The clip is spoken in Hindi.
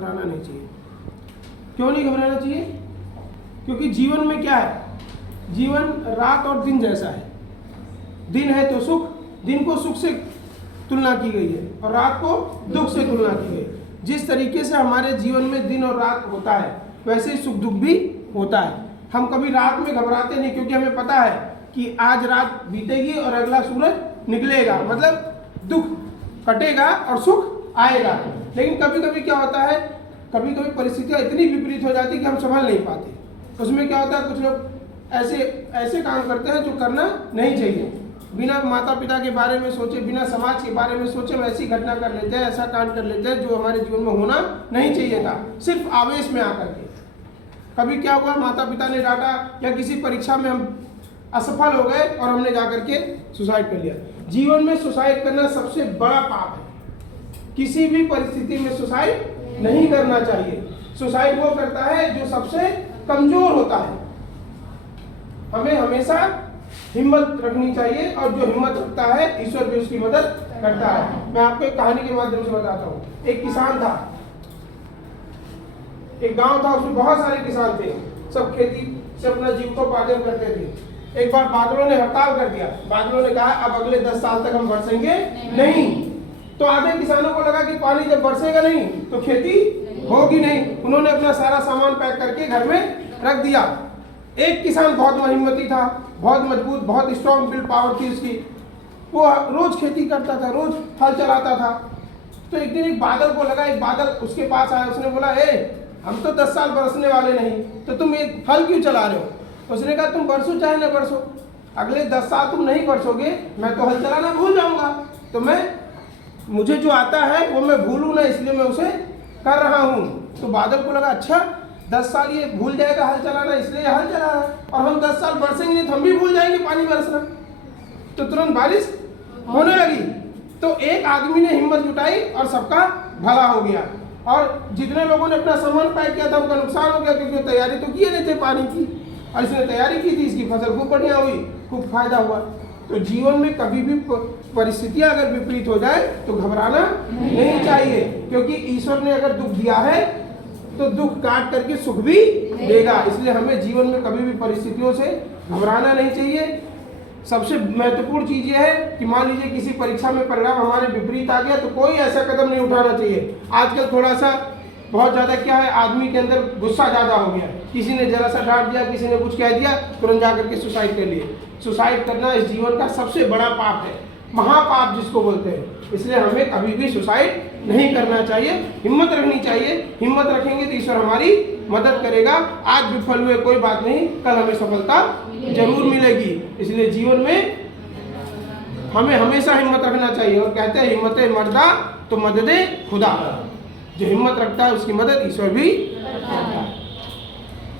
घबराना नहीं चाहिए। क्यों नहीं घबराना चाहिए? क्योंकि जीवन में क्या है, जीवन रात और दिन जैसा है। दिन है तो सुख, दिन को सुख से तुलना की गई है और रात को दुख से तुलना की गई है। जिस तरीके से हमारे जीवन में दिन और रात होता है वैसे ही सुख दुख भी होता है। हम कभी रात में घबराते नहीं, क्योंकि हमें पता है कि आज रात बीतेगी और अगला सूरज निकलेगा, मतलब दुख कटेगा और सुख आएगा। लेकिन कभी कभी क्या होता है, कभी कभी परिस्थितियाँ इतनी विपरीत हो जाती है कि हम संभल नहीं पाते। उसमें क्या होता है, कुछ लोग ऐसे काम करते हैं जो करना नहीं चाहिए। बिना माता पिता के बारे में सोचे, बिना समाज के बारे में सोचे वैसी घटना कर लेते हैं, ऐसा कांड कर लेते हैं जो हमारे जीवन में होना नहीं चाहिए था, सिर्फ आवेश में आकर के। कभी क्या हुआ, माता पिता ने डांटा या किसी परीक्षा में हम असफल हो गए और हमने जाकर के सुसाइड कर लिया। जीवन में सुसाइड करना सबसे बड़ा पाप है। किसी भी परिस्थिति में सुसाइड नहीं करना चाहिए। सुसाइड वो करता है जो सबसे कमजोर होता है। हमें हमेशा हिम्मत रखनी चाहिए और जो हिम्मत रखता है ईश्वर भी उसकी मदद करता है। मैं आपको एक कहानी के माध्यम से बताता हूँ। एक किसान था, एक गांव था, उसमें बहुत सारे किसान थे, सब खेती से अपना जीविकोपार्जन करते थे। एक बार बादलों ने हड़ताल कर दिया। बादलों ने कहा अब अगले 10 साल तक हम बरसेंगे नहीं। तो आधे किसानों को लगा कि पानी जब बरसेगा नहीं तो खेती होगी नहीं। उन्होंने अपना सारा सामान पैक करके घर में रख दिया। एक किसान बहुत हिम्मती था, बहुत मजबूत, बहुत स्ट्रॉन्ग विल पावर थी उसकी। वो रोज खेती करता था, रोज हल चलाता था। तो एक दिन एक बादल को लगा, एक बादल उसके पास आया, उसने बोला हम तो 10 साल बरसने वाले नहीं, तो तुम ये हल क्यों चला रहे हो? उसने कहा तुम बरसो चाहे न बरसो, अगले 10 साल तुम नहीं बरसोगे, मैं तो हल चलाना भूल जाऊंगा। तो मुझे जो आता है वो मैं भूलूँ ना, इसलिए मैं उसे कर रहा हूँ। तो बादल को लगा अच्छा 10 साल ये भूल जाएगा हल चलाना, इसलिए हल चला रहा है, और हम 10 साल बरसेंगे नहीं तो हम भी भूल जाएंगे पानी बरसना। तो तुरंत बारिश होने लगी। तो एक आदमी ने हिम्मत जुटाई और सबका भला हो गया। और जितने लोगों ने अपना सामान पैक किया था उनका नुकसान हो गया, क्योंकि वो तैयारी तो किए नहीं थे पानी की, और इसने तैयारी की थी, इसकी फसल खूब बढ़िया हुई, खूब फायदा हुआ। तो जीवन में कभी भी परिस्थितियां अगर विपरीत हो जाए तो घबराना नहीं चाहिए, क्योंकि ईश्वर ने अगर दुख दिया है तो दुख काट करके सुख भी देगा। इसलिए हमें जीवन में कभी भी परिस्थितियों से घबराना नहीं चाहिए। सबसे महत्वपूर्ण चीज ये है कि मान लीजिए किसी परीक्षा में परिणाम हमारे विपरीत आ गया तो कोई ऐसा कदम नहीं उठाना चाहिए। आजकल थोड़ा सा बहुत ज़्यादा क्या है, आदमी के अंदर गुस्सा ज़्यादा हो गया, किसी ने जरा सा डांट दिया, किसी ने कुछ कह दिया, तुरंत जाकर के सुसाइड कर लिए। सुसाइड करना इस जीवन का सबसे बड़ा पाप है, महापाप जिसको बोलते हैं। इसलिए हमें कभी भी सुसाइड नहीं करना चाहिए, हिम्मत रखनी चाहिए। हिम्मत रखेंगे तो ईश्वर हमारी मदद करेगा। आज विफल हुए कोई बात नहीं, कल हमें सफलता जरूर मिलेगी। इसलिए जीवन में हमें हमेशा हिम्मत रखना चाहिए। और कहते हैं हिम्मत मर्दा तो मदद खुदा, जो हिम्मत रखता है उसकी मदद ईश्वर भी करता है।